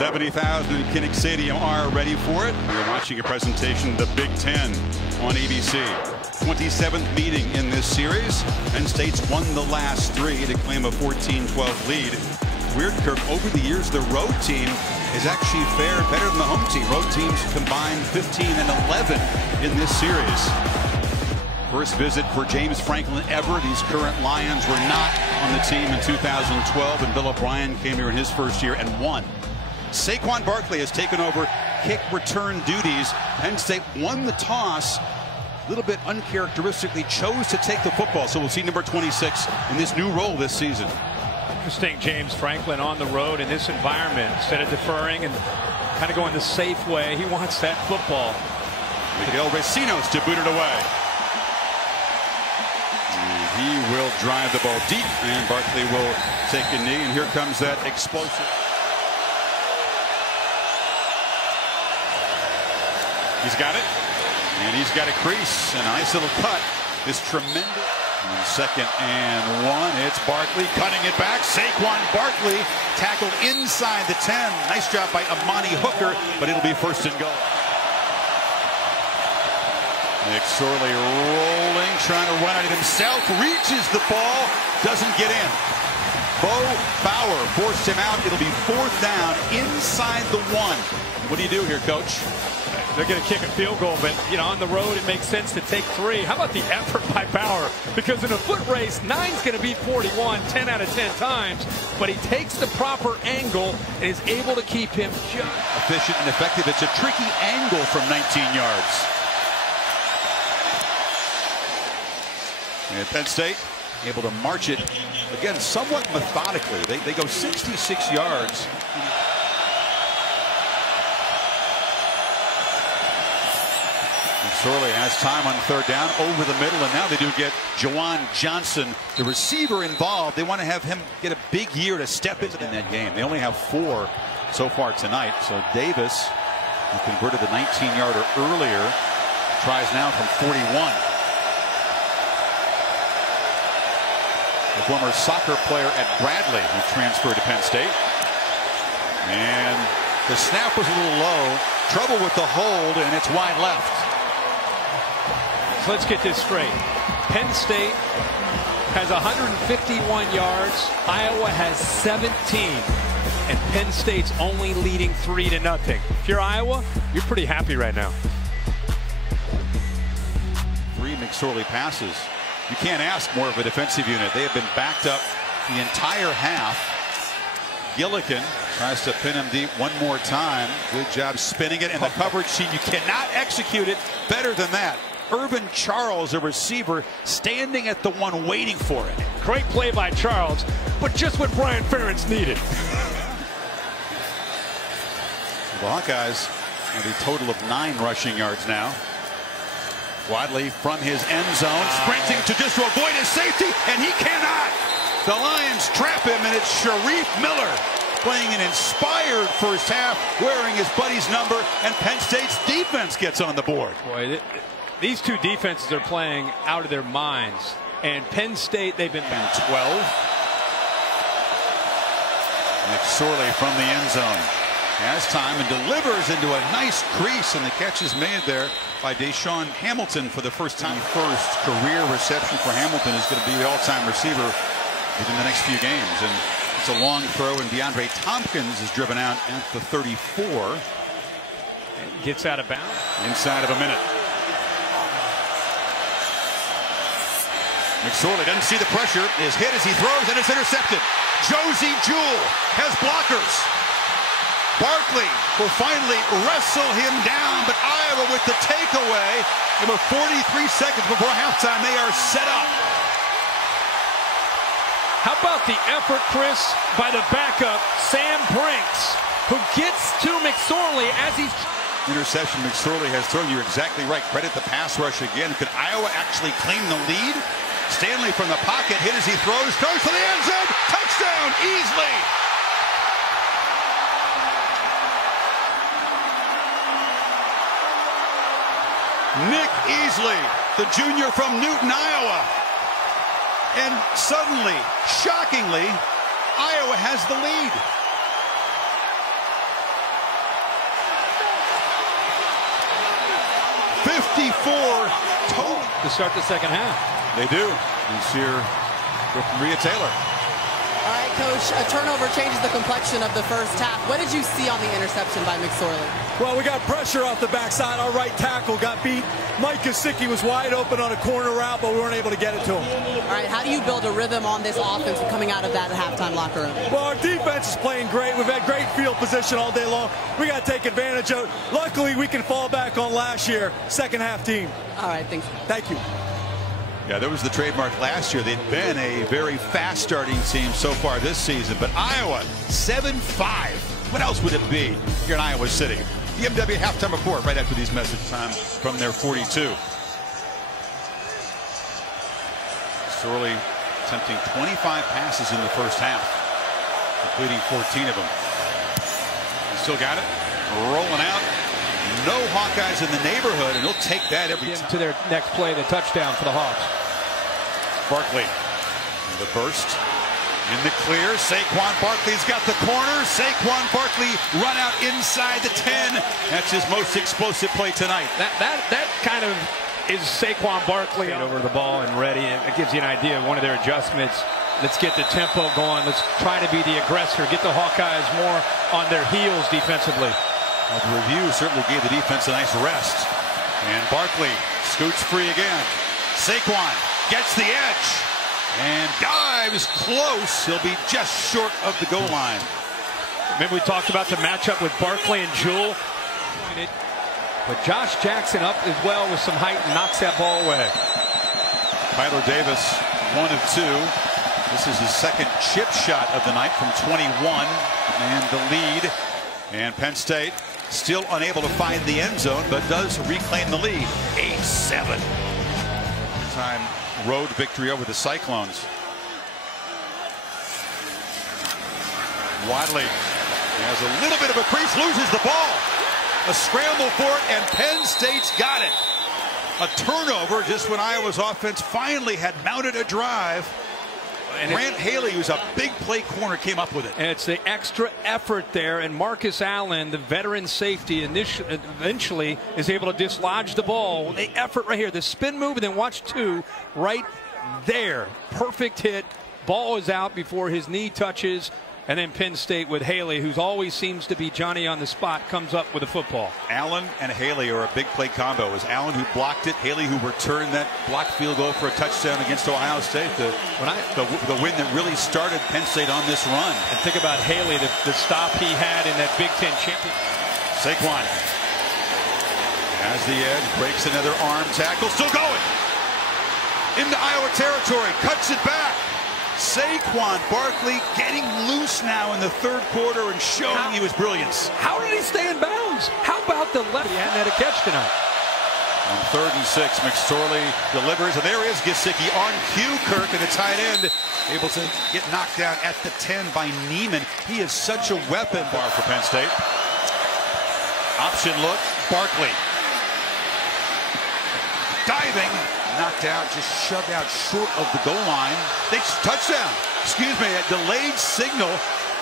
70,000 in Kinnick Stadium are ready for it. We're watching a presentation of the Big Ten on ABC. 27th meeting in this series. Penn State's won the last three to claim a 14-12 lead. Weird, Kirk, over the years, the road team has actually fared better than the home team. Road teams combined 15 and 11 in this series. First visit for James Franklin ever. These current Lions were not on the team in 2012, and Bill O'Brien came here in his first year and won. Saquon Barkley has taken over kick return duties. Penn State won the toss. A little bit uncharacteristically chose to take the football. So we'll see number 26 in this new role this season. Interesting, James Franklin on the road in this environment. Instead of deferring and kind of going the safe way, he wants that football. Miguel Recinos to boot it away. He will drive the ball deep, and Barkley will take a knee, and here comes that explosive. He's got it, and he's got a crease, and a nice little cut. This tremendous. And second and one, it's Barkley cutting it back. Saquon Barkley tackled inside the 10. Nice job by Amani Hooker, but it'll be first and goal. Nick Sorley rolling, trying to run at it himself, reaches the ball, doesn't get in. Bo Bauer forced him out. It'll be fourth down inside the 1. What do you do here, Coach? They're going to kick a field goal, but on the road it makes sense to take 3. How about the effort by Bauer? Because in a foot race, 9's going to beat 41 10 out of 10 times, but he takes the proper angle and is able to keep him just efficient and effective. It's a tricky angle from 19 yards. And Penn State able to march it again somewhat methodically. They go 66 yards. Sorley has time on third down over the middle, and now they do get Jawan Johnson, the receiver, involved. They want to have him get a big year to step into in that game. They only have 4 so far tonight. So Davis, who converted the 19-yarder earlier, tries now from 41. The former soccer player at Bradley, who transferred to Penn State. And the snap was a little low. Trouble with the hold, and it's wide left. So let's get this straight. Penn State has 151 yards. Iowa has 17. And Penn State's only leading 3-0. If you're Iowa, you're pretty happy right now. 3 McSorley passes. You can't ask more of a defensive unit. They have been backed up the entire half. Gillikin tries to pin him deep one more time. Good job spinning it, and the coverage team, you cannot execute it better than that. Irvin Charles, a receiver, standing at the 1 waiting for it. Great play by Charles, but just what Brian Ferentz needed. The Hawkeyes have a total of 9 rushing yards now. Wadley from his end zone, sprinting to just to avoid his safety, and he cannot. The Lions trap him, and it's Sharif Miller playing an inspired first half, wearing his buddy's number, and Penn State's defense gets on the board. Boy, these two defenses are playing out of their minds. And Penn State, they've been 12. McSorley from the end zone has time and delivers into a nice crease, and the catch is made there by Deshaun Hamilton for the first time. First career reception for Hamilton is going to be the all-time receiver within the next few games. And it's a long throw, and DeAndre Tompkins is driven out at the 34. And gets out of bounds. Inside of a minute. McSorley doesn't see the pressure, is hit as he throws, and it's intercepted. Josie Jewell has blockers. Barkley will finally wrestle him down, but Iowa with the takeaway. And with 43 seconds before halftime, they are set up. How about the effort, Chris, by the backup, Sam Brinks, who gets to McSorley as he's... Interception McSorley has thrown. You're exactly right. Credit the pass rush again. Could Iowa actually claim the lead? Stanley from the pocket, hit as he throws to the end zone. Touchdown, easily. Nick Easley, the junior from Newton, Iowa. And suddenly, shockingly, Iowa has the lead. total. To start the second half. They do. He's here with Maria Taylor. All right, Coach, a turnover changes the complexion of the first half. What did you see on the interception by McSorley? Well, we got pressure off the backside. Our right tackle got beat. Mike Gesicki was wide open on a corner route, but we weren't able to get it to him. All right, how do you build a rhythm on this offense coming out of that halftime locker room? Well, our defense is playing great. We've had great field position all day long. We got to take advantage of it. Luckily, we can fall back on last year, second half team. All right, thanks. Thank you. Yeah, that was the trademark last year. They'd been a very fast starting team so far this season. But Iowa, 7-5. What else would it be here in Iowa City? The MW halftime report right after these message time from their 42. Sorley attempting 25 passes in the first half, completing 14 of them. He still got it. Rolling out. No Hawkeyes in the neighborhood, and he'll take that every time. To their next play, the touchdown for the Hawks. Barkley, the burst, in the clear. Saquon Barkley's got the corner. Saquon Barkley run out inside the 10. That's his most explosive play tonight. That kind of is Saquon Barkley over the ball and ready, and it gives you an idea of one of their adjustments. Let's get the tempo going. Let's try to be the aggressor. Get the Hawkeyes more on their heels defensively. Well, the review certainly gave the defense a nice rest. And Barkley scoots free again. Saquon gets the edge and dives close. He'll be just short of the goal line. Maybe we talked about the matchup with Barkley and Jewell. But Josh Jackson up as well with some height and knocks that ball away. Tyler Davis, 1 of 2. This is his second chip shot of the night from 21. And the lead. And Penn State still unable to find the end zone, but does reclaim the lead. 8-7. Time road victory over the Cyclones. Wadley has a little bit of a crease, loses the ball. A scramble for it, and Penn State's got it. A turnover just when Iowa's offense finally had mounted a drive. And Grant Haley, who's a big play corner, came up with it. And it's the extra effort there, and Marcus Allen, the veteran safety, eventually is able to dislodge the ball. The effort right here, the spin move, and then watch 2 right there. Perfect hit. Ball is out before his knee touches. And then Penn State with Haley, who always seems to be Johnny on the spot, comes up with a football. Allen and Haley are a big play combo. It was Allen who blocked it, Haley who returned that blocked field goal for a touchdown against Ohio State. The win that really started Penn State on this run. And think about Haley, the stop he had in that Big Ten championship. Saquon has the edge, breaks another arm tackle, still going into Iowa territory, cuts it back. Saquon Barkley getting loose now in the third quarter and showing he was brilliant. How did he stay in bounds? How about the left? He hadn't had a catch tonight. On 3rd and 6, McSorley delivers, and there is Gesicki on cue. Kirk and the tight end able to get knocked down at the 10 by Neiman. He is such a weapon bar for Penn State. Option look, Barkley. Diving. Knocked out, just shoved out short of the goal line. Touchdown. Excuse me, a delayed signal.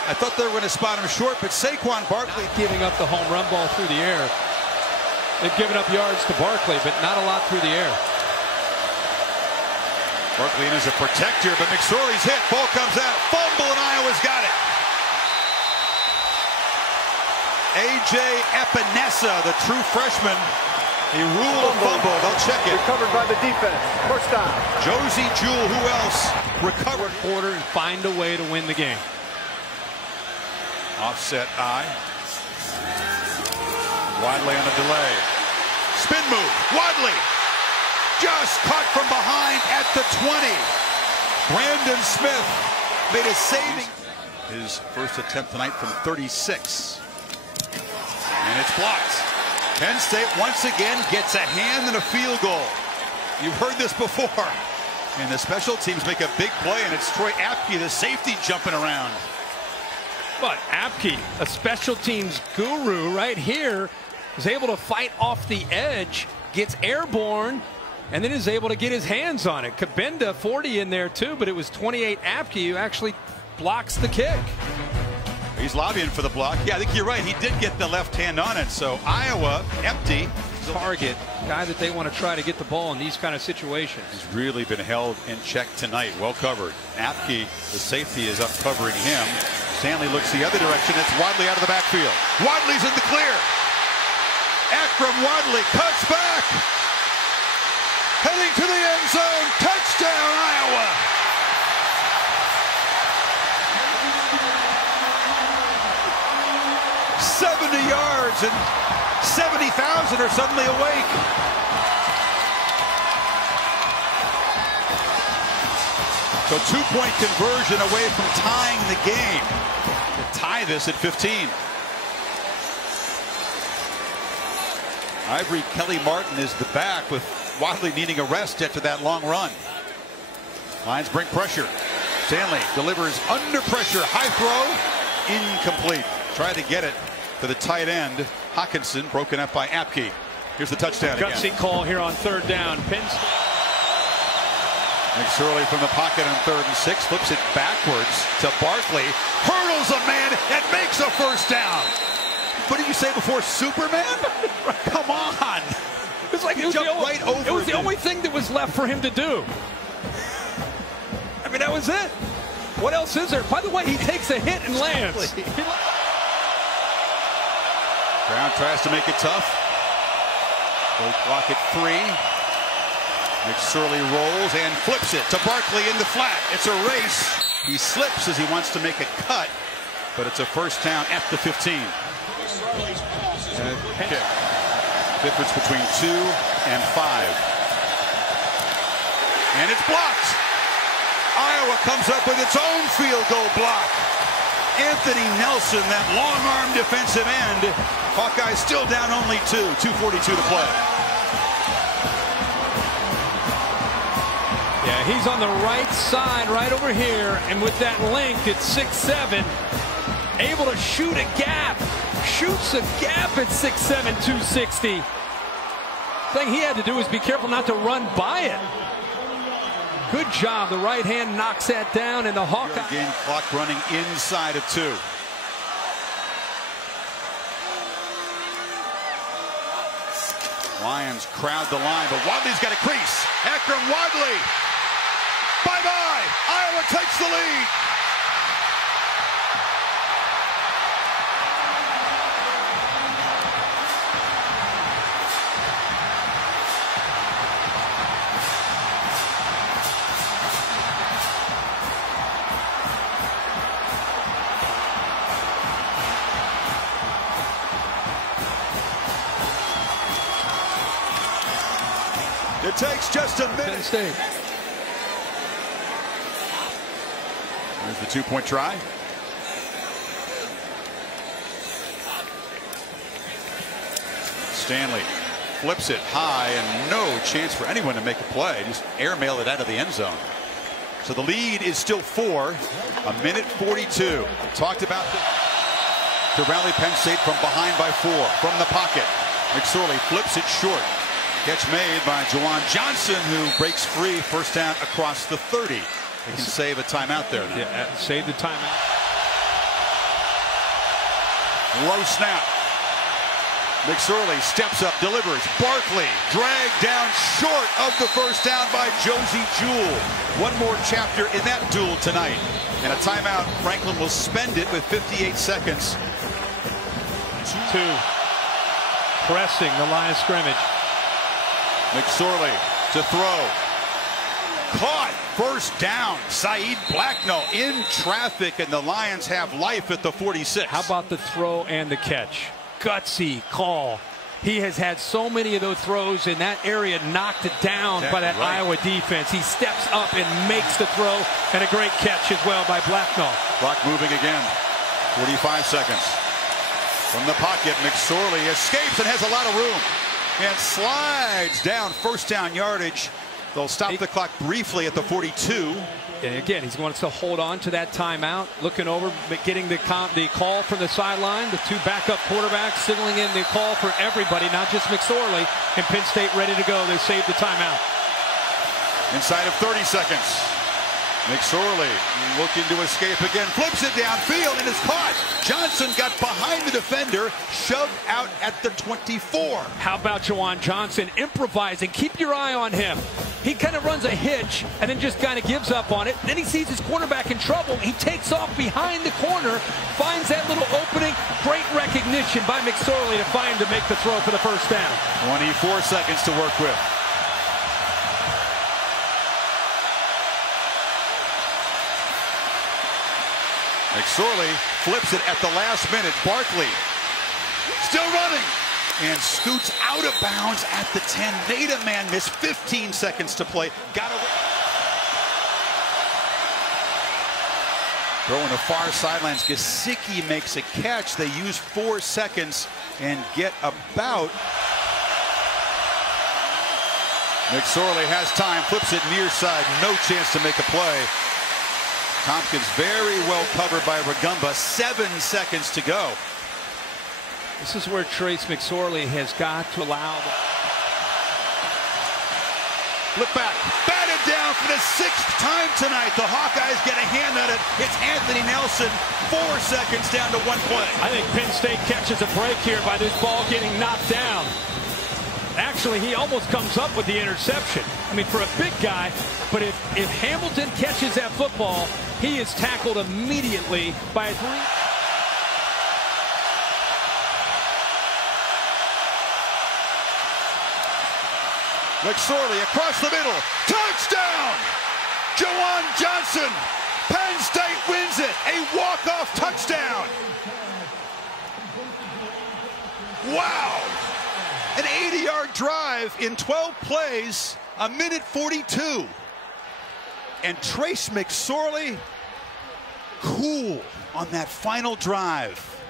I thought they were going to spot him short, but Saquon Barkley giving up the home run ball through the air. They've given up yards to Barkley, but not a lot through the air. Barkley in as a protector, but McSorley's hit. Ball comes out. Fumble, and Iowa's got it. A.J. Epinesa, the true freshman. He ruled a fumble. They'll check it. Recovered by the defense. First down. Josie Jewell, who else? Recovered. Quarter and find a way to win the game. Offset eye. Wadley on a delay. Spin move. Wadley. Just caught from behind at the 20. Brandon Smith made a saving. His first attempt tonight from 36. And it's blocked. Penn State once again gets a hand and a field goal. You've heard this before. And the special teams make a big play, and it's Troy Apke, the safety, jumping around. But Apke, a special teams guru right here, is able to fight off the edge, gets airborne, and then is able to get his hands on it. Kabenda 40 in there too, but it was 28 Apke who actually blocks the kick. He's lobbying for the block. Yeah, I think you're right. He did get the left hand on it. So Iowa empty. target, guy that they want to try to get the ball in these kind of situations. He's really been held in check tonight. Well covered. Apke, the safety, is up covering him. Stanley looks the other direction. It's Wadley out of the backfield. Wadley's in the clear. Akram Wadley cuts back. Heading to the end zone. Touchdown, Iowa. '70 yards and 70,000 are suddenly awake. So 2-point conversion away from tying the game. To tie this at 15. Ivory Kelly Martin is the back with Wadley needing a rest after that long run. Lions bring pressure. Stanley delivers under pressure. High throw. Incomplete. Tried to get it to the tight end. Hawkinson broken up by Apke. Here's the touchdown again. Gutsy call here on 3rd down. Penn. McSorley from the pocket on 3rd and 6. Flips it backwards to Barkley. Hurdles a man and makes a first down. What did you say before, Superman? Come on. It's like it was the only thing that was left for him to do. I mean, that was it. What else is there? By the way, he takes a hit and lands. Brown tries to make it tough. Goal clock at 3. McSorley rolls and flips it to Barkley in the flat. It's a race. He slips as he wants to make a cut, but it's a first down at the 15. Kick. Difference between 2 and 5. And it's blocked. Iowa comes up with its own field goal block. Anthony Nelson, that long-arm defensive end. Hawkeyes still down only 2. 2:42 to play. Yeah, he's on the right side right over here, and with that length, it's 6'7", able to shoot a gap. Shoots a gap at 6'7", 260. Thing he had to do was be careful not to run by it. Good job. The right hand knocks that down, and the Hawkeye. Game clock running inside of 2. Lions crowd the line, but Wadley's got a crease. Akram Wadley. Bye-bye. Iowa takes the lead. It takes just a minute. Penn State. There's the 2-point try. Stanley flips it high and no chance for anyone to make a play. Just airmail it out of the end zone. So the lead is still 4. 1:42. We talked about to rally Penn State from behind by 4. From the pocket. McSorley flips it short. Catch made by Juwan Johnson, who breaks free. First down across the 30. They can save a timeout there. Yeah, save the timeout. Low snap. McSorley steps up, delivers. Barkley dragged down short of the first down by Josie Jewell. One more chapter in that duel tonight. And a timeout. Franklin will spend it with 58 seconds. 2. Pressing the line of scrimmage. McSorley to throw. Caught. First down. Saeed Blacknell in traffic, and the Lions have life at the 46. How about the throw and the catch? Gutsy call. He has had so many of those throws in that area, knocked it down by that Iowa defense. He steps up and makes the throw, and a great catch as well by Blacknell. Clock moving again. 45 seconds. From the pocket, McSorley escapes and has a lot of room. And slides down first down yardage. They'll stop the clock briefly at the 42. And again, he's going to hold on to that timeout, looking over, getting the call from the sideline. The 2 backup quarterbacks signaling in the call for everybody, not just McSorley. And Penn State ready to go. They saved the timeout. Inside of 30 seconds. McSorley looking to escape again, flips it downfield and is caught. Johnson got behind the defender, shoved out at the 24. How about Juwan Johnson improvising? Keep your eye on him. He kind of runs a hitch and then just kind of gives up on it. Then he sees his cornerback in trouble. He takes off behind the corner, finds that little opening. Great recognition by McSorley to find to make the throw for the first down. 24 seconds to work with. McSorley flips it at the last minute. Barkley still running and scoots out of bounds at the 10. Made a man miss. 15 seconds to play. Got away. Throwing the far sidelines. Gesicki makes a catch. They use 4 seconds and get about. McSorley has time. Flips it near side. No chance to make a play. Tompkins very well covered by Ragumba. 7 seconds to go. This is where Trace McSorley has got to allow. Flip back. Batted down for the 6th time tonight. The Hawkeyes get a hand at it. It's Anthony Nelson. 4 seconds down to 1 play. I think Penn State catches a break here by this ball getting knocked down. Actually, he almost comes up with the interception. I mean, for a big guy, but if Hamilton catches that football, he is tackled immediately by a 3. McSorley across the middle. Touchdown! Juwan Johnson. Penn State wins it. A walk-off touchdown. Wow. An 80-yard drive in 12 plays, a minute 42. And Trace McSorley, cool on that final drive.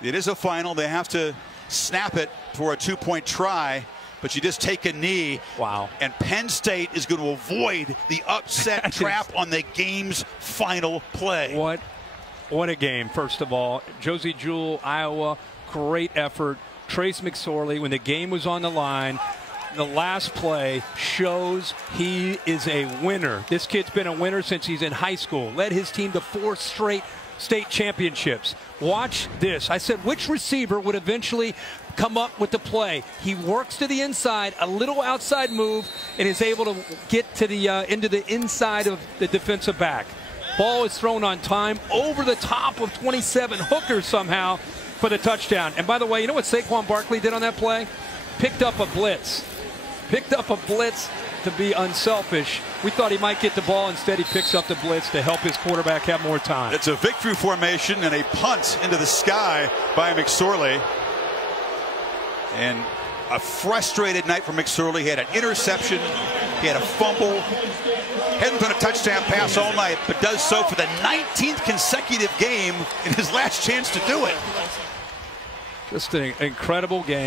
It is a final. They have to snap it for a 2-point try, but you just take a knee. Wow. And Penn State is going to avoid the upset trap on the game's final play. What a game, first of all. Josie Jewell, Iowa, great effort. Trace McSorley, when the game was on the line, the last play shows he is a winner. This kid's been a winner since he's in high school. Led his team to 4 straight state championships. Watch this. I said, which receiver would eventually come up with the play? He works to the inside, a little outside move, and is able to get to the into the inside of the defensive back. Ball is thrown on time over the top of 27 Hooker somehow for the touchdown. And by the way, you know what Saquon Barkley did on that play? Picked up a blitz. Picked up a blitz to be unselfish. We thought he might get the ball. Instead, he picks up the blitz to help his quarterback have more time. It's a victory formation and a punt into the sky by McSorley. And a frustrated night for McSorley. He had an interception. He had a fumble. Hadn't done a touchdown pass all night, but does so for the 19th consecutive game in his last chance to do it. Just an incredible game.